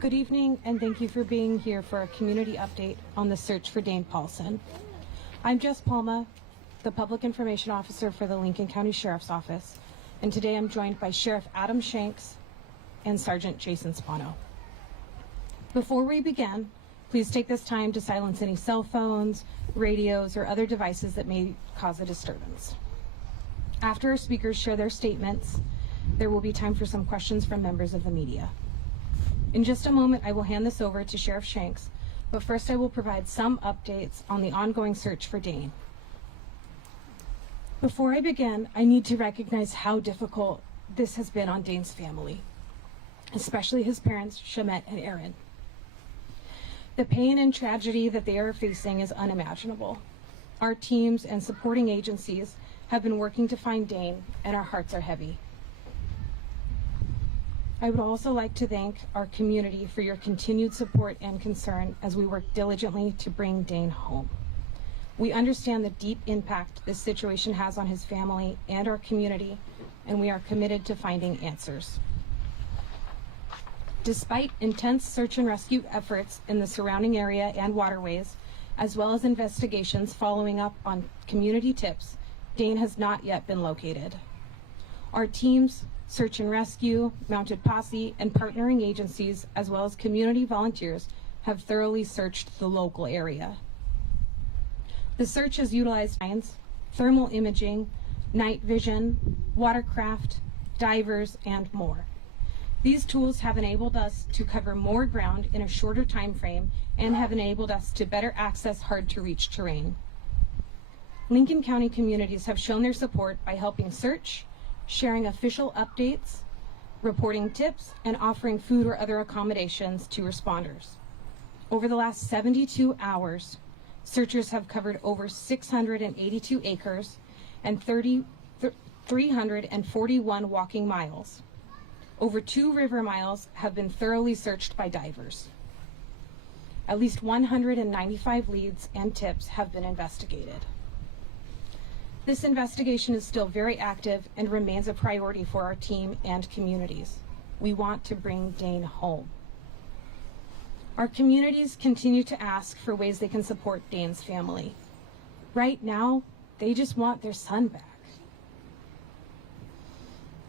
Good evening, and thank you for being here for a community update on the search for Dane Paulson. I'm Jess Palma, the Public Information Officer for the Lincoln County Sheriff's Office, and today I'm joined by Sheriff Adam Shanks and Sergeant Jason Spano. Before we begin, please take this time to silence any cell phones, radios, or other devices that may cause a disturbance. After our speakers share their statements, there will be time for some questions from members of the media. In just a moment, I will hand this over to Sheriff Shanks, but first I will provide some updates on the ongoing search for Dane. Before I begin, I need to recognize how difficult this has been on Dane's family, especially his parents, Shamet and Aaron. The pain and tragedy that they are facing is unimaginable. Our teams and supporting agencies have been working to find Dane, and our hearts are heavy. I would also like to thank our community for your continued support and concern as we work diligently to bring Dane home. We understand the deep impact this situation has on his family and our community, and we are committed to finding answers. Despite intense search and rescue efforts in the surrounding area and waterways, as well as investigations following up on community tips, Dane has not yet been located. Our teams, search and rescue, mounted posse, and partnering agencies, as well as community volunteers, have thoroughly searched the local area. The search has utilized science, thermal imaging, night vision, watercraft, divers, and more. These tools have enabled us to cover more ground in a shorter time frame and have enabled us to better access hard-to-reach terrain. Lincoln County communities have shown their support by helping search, sharing official updates, reporting tips, and offering food or other accommodations to responders. Over the last 72 hours, searchers have covered over 682 acres and 341 walking miles. Over 2 river miles have been thoroughly searched by divers. At least 195 leads and tips have been investigated. This investigation is still very active and remains a priority for our team and communities. We want to bring Dane home. Our communities continue to ask for ways they can support Dane's family. Right now, they just want their son back.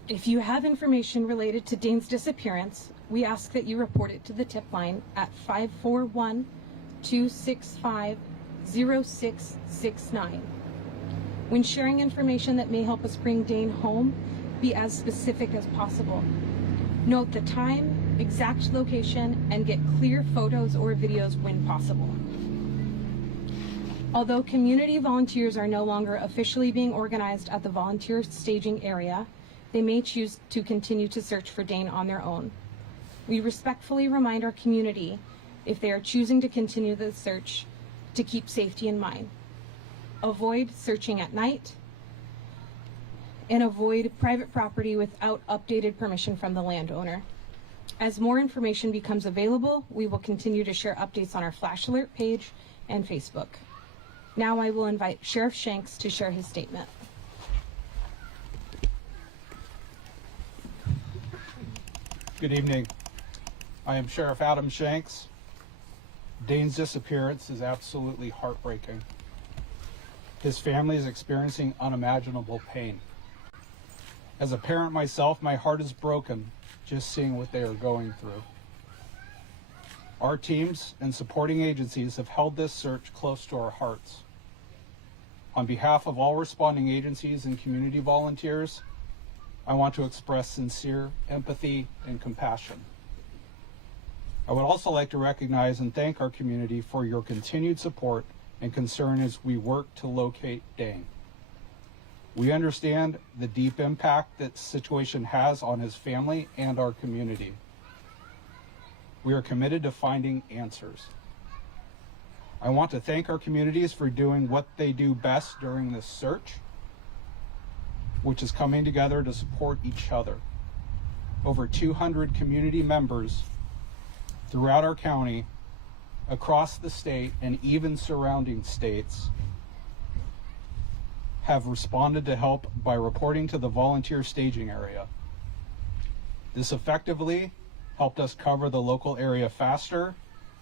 If you have information related to Dane's disappearance, we ask that you report it to the tip line at 541-265-0669. When sharing information that may help us bring Dane home, be as specific as possible. Note the time, exact location, and get clear photos or videos when possible. Although community volunteers are no longer officially being organized at the volunteer staging area, they may choose to continue to search for Dane on their own. We respectfully remind our community, if they are choosing to continue the search, to keep safety in mind. Avoid searching at night, and avoid private property without updated permission from the landowner. As more information becomes available, we will continue to share updates on our Flash Alert page and Facebook. Now I will invite Sheriff Shanks to share his statement. Good evening. I am Sheriff Adam Shanks. Dane's disappearance is absolutely heartbreaking. His family is experiencing unimaginable pain. As a parent myself, my heart is broken just seeing what they are going through. Our teams and supporting agencies have held this search close to our hearts. On behalf of all responding agencies and community volunteers, I want to express sincere empathy and compassion. I would also like to recognize and thank our community for your continued support and concern as we work to locate Dane. We understand the deep impact that the situation has on his family and our community. We are committed to finding answers. I want to thank our communities for doing what they do best during this search, which is coming together to support each other. Over 200 community members throughout our county, across the state, and even surrounding states have responded to help by reporting to the volunteer staging area. This effectively helped us cover the local area faster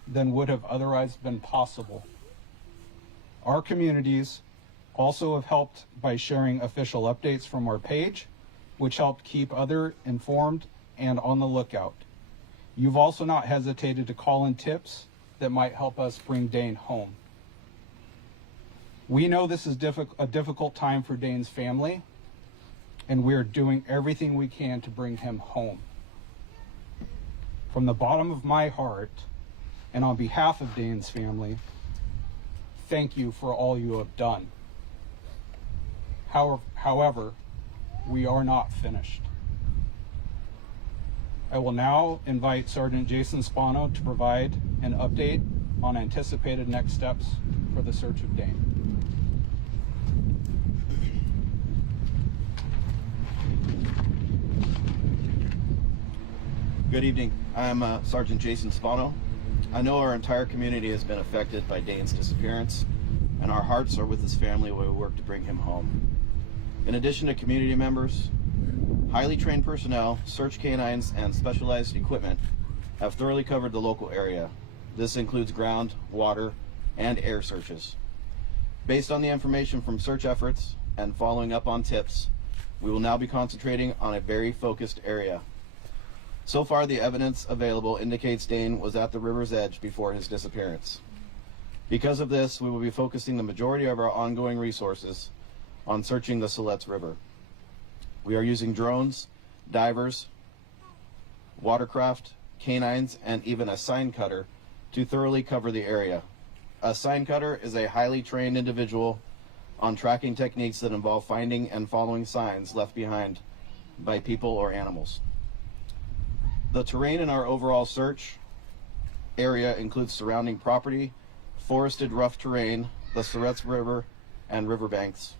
than would have otherwise been possible. Our communities also have helped by sharing official updates from our page, which helped keep others informed and on the lookout. You've also not hesitated to call in tips that might help us bring Dane home. We know this is a difficult time for Dane's family, and we're doing everything we can to bring him home. From the bottom of my heart, and on behalf of Dane's family, thank you for all you have done. However, we are not finished. I will now invite Sergeant Jason Spano to provide an update on anticipated next steps for the search of Dane. Good evening. I'm Sergeant Jason Spano. I know our entire community has been affected by Dane's disappearance, and our hearts are with his family while we work to bring him home. In addition to community members, highly trained personnel, search canines, and specialized equipment have thoroughly covered the local area. This includes ground, water, and air searches. Based on the information from search efforts and following up on tips, we will now be concentrating on a very focused area. So far, the evidence available indicates Dane was at the river's edge before his disappearance. Because of this, we will be focusing the majority of our ongoing resources on searching the Siletz River. We are using drones, divers, watercraft, canines, and even a sign cutter to thoroughly cover the area. A sign cutter is a highly trained individual on tracking techniques that involve finding and following signs left behind by people or animals. The terrain in our overall search area includes surrounding property, forested rough terrain, the Siletz River, and riverbanks.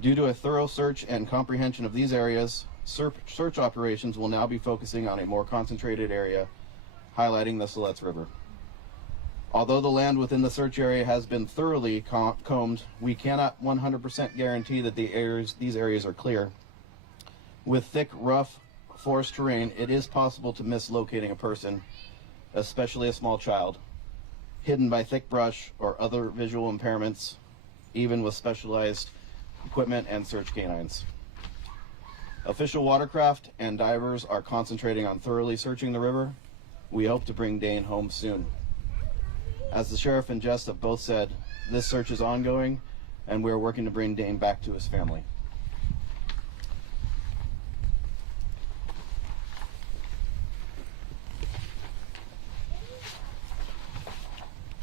Due to a thorough search and comprehension of these areas, search operations will now be focusing on a more concentrated area, highlighting the Siletz River. Although the land within the search area has been thoroughly combed, we cannot 100% guarantee that these areas are clear. With thick, rough forest terrain, it is possible to miss locating a person, especially a small child, hidden by thick brush or other visual impairments, even with specialized equipment and search canines. Official watercraft and divers are concentrating on thoroughly searching the river. We hope to bring Dane home soon. As the sheriff and Jess have both said, this search is ongoing, and we are working to bring Dane back to his family.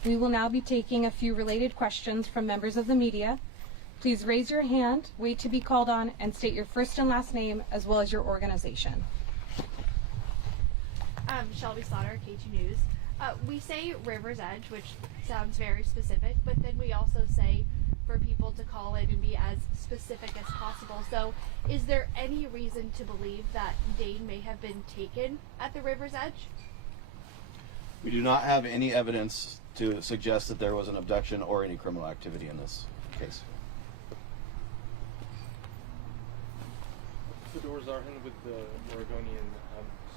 We will now be taking a few related questions from members of the media. Please raise your hand, wait to be called on, and state your first and last name as well as your organization. Shelby Slaughter, KT News. We say River's Edge, which sounds very specific, but then we also say for people to call in and be as specific as possible. So is there any reason to believe that Dane may have been taken at the River's Edge? We do not have any evidence to suggest that there was an abduction or any criminal activity in this case. Fedor Zarhan with the Oregonian.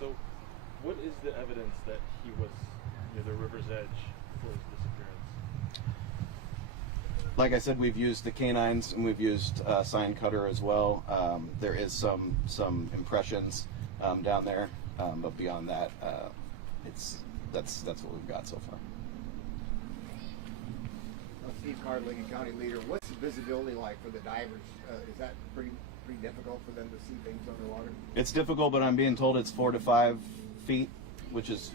So what is the evidence that he was near the river's edge for his disappearance? Like I said, we've used the canines and we've used sign cutter as well. There is some impressions down there, but beyond that, that's what we've got so far. Steve Card, Lincoln County leader. What's the visibility like for the divers? Is that pretty difficult for them to see things underwater? It's difficult, but I'm being told it's 4 to 5 feet, which is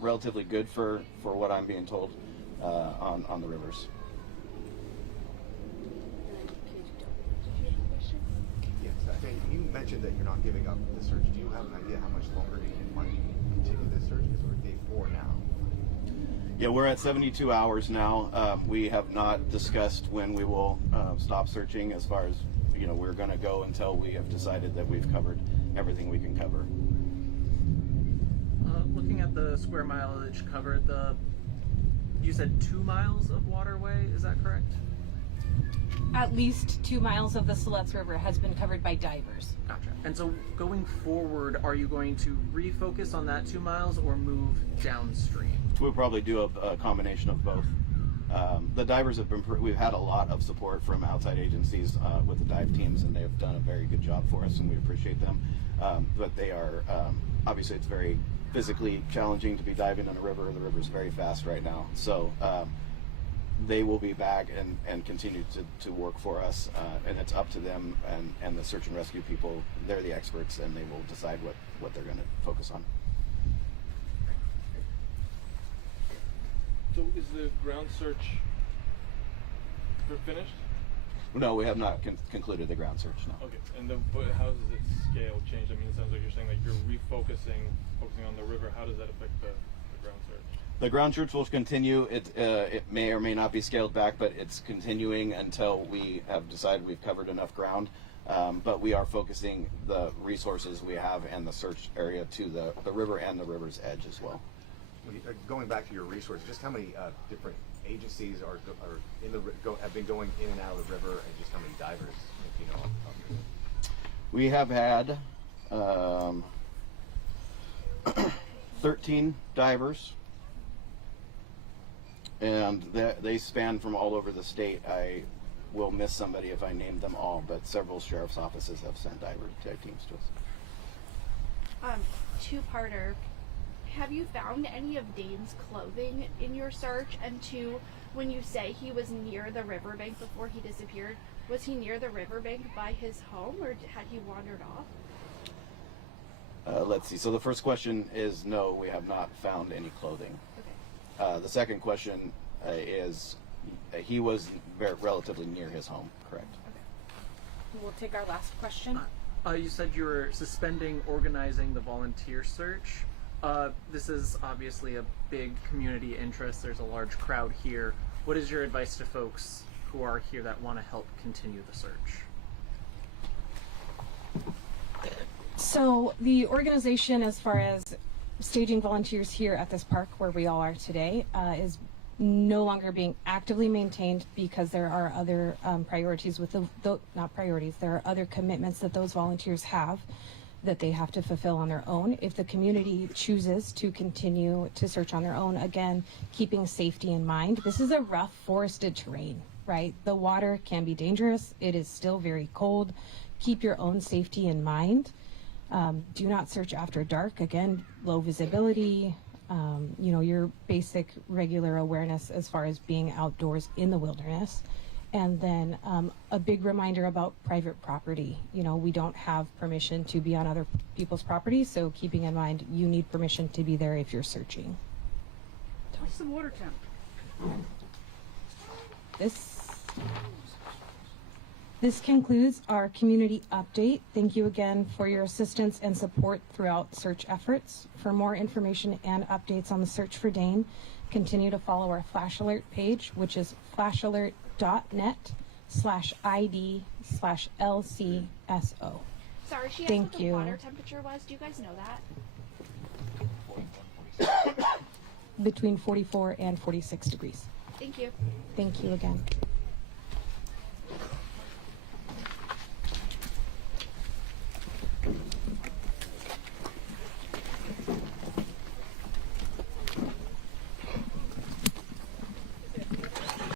relatively good for what I'm being told on the rivers. Yes, I think you mentioned that you're not giving up the search. Do you have an idea how much longer you might continue this search? Because we're day 4 now. Yeah, we're at 72 hours now. We have not discussed when we will stop searching. As far as, we're going to go until we have decided that we've covered everything we can cover. Looking at the square mileage covered, you said 2 miles of waterway, is that correct? At least 2 miles of the Siletz River has been covered by divers. Gotcha. And so going forward, are you going to refocus on that 2 miles or move downstream? We'll probably do a combination of both. The divers have been, we've had a lot of support from outside agencies with the dive teams, and they've done a very good job for us, and we appreciate them. But they are, obviously it's very physically challenging to be diving in a river. The river's very fast right now. So they will be back and continue to work for us, and it's up to them and the search and rescue people. They're the experts, and they will decide what they're going to focus on. So is the ground search finished? No, we have not concluded the ground search, no. Okay, and but how does its scale change? I mean, it sounds like you're saying like you're focusing on the river. How does that affect the ground search? The ground search will continue. It may or may not be scaled back, but it's continuing until we have decided we've covered enough ground. But we are focusing the resources we have and the search area to the river and the river's edge as well. Going back to your resources, just how many different agencies are in have been going in and out of the river, and just how many divers, if you know? We have had 13 divers, and they span from all over the state. I will miss somebody if I name them all, but several sheriff's offices have sent dive teams to us. Two-parter. Have you found any of Dane's clothing in your search? And two, when you say he was near the riverbank before he disappeared, was he near the riverbank by his home, or had he wandered off? Let's see. So the first question is no, we have not found any clothing. Okay. The second question is he was relatively near his home, correct? Okay. We'll take our last question. You said you were suspending organizing the volunteer search. This is obviously a big community interest. There's a large crowd here. What is your advice to folks who are here that want to help continue the search? So the organization, as far as staging volunteers here at this park where we all are today, is no longer being actively maintained because there are other priorities with not priorities. There are other commitments that those volunteers have that they have to fulfill on their own. If the community chooses to continue to search on their own, again, keeping safety in mind. This is a rough forested terrain, right? The water can be dangerous. It is still very cold. Keep your own safety in mind. Do not search after dark. Again, low visibility, your basic regular awareness as far as being outdoors in the wilderness. And then a big reminder about private property. We don't have permission to be on other people's property, so keeping in mind you need permission to be there if you're searching. What's the water temp? This concludes our community update. Thank you again for your assistance and support throughout search efforts. For more information and updates on the search for Dane, continue to follow our Flash Alert page, which is flashalert.net/ID/LCSO. Sorry, she asked Thank what the you. water temperature was. Do you guys know that? Between 44 and 46 degrees. Thank you. Thank you again.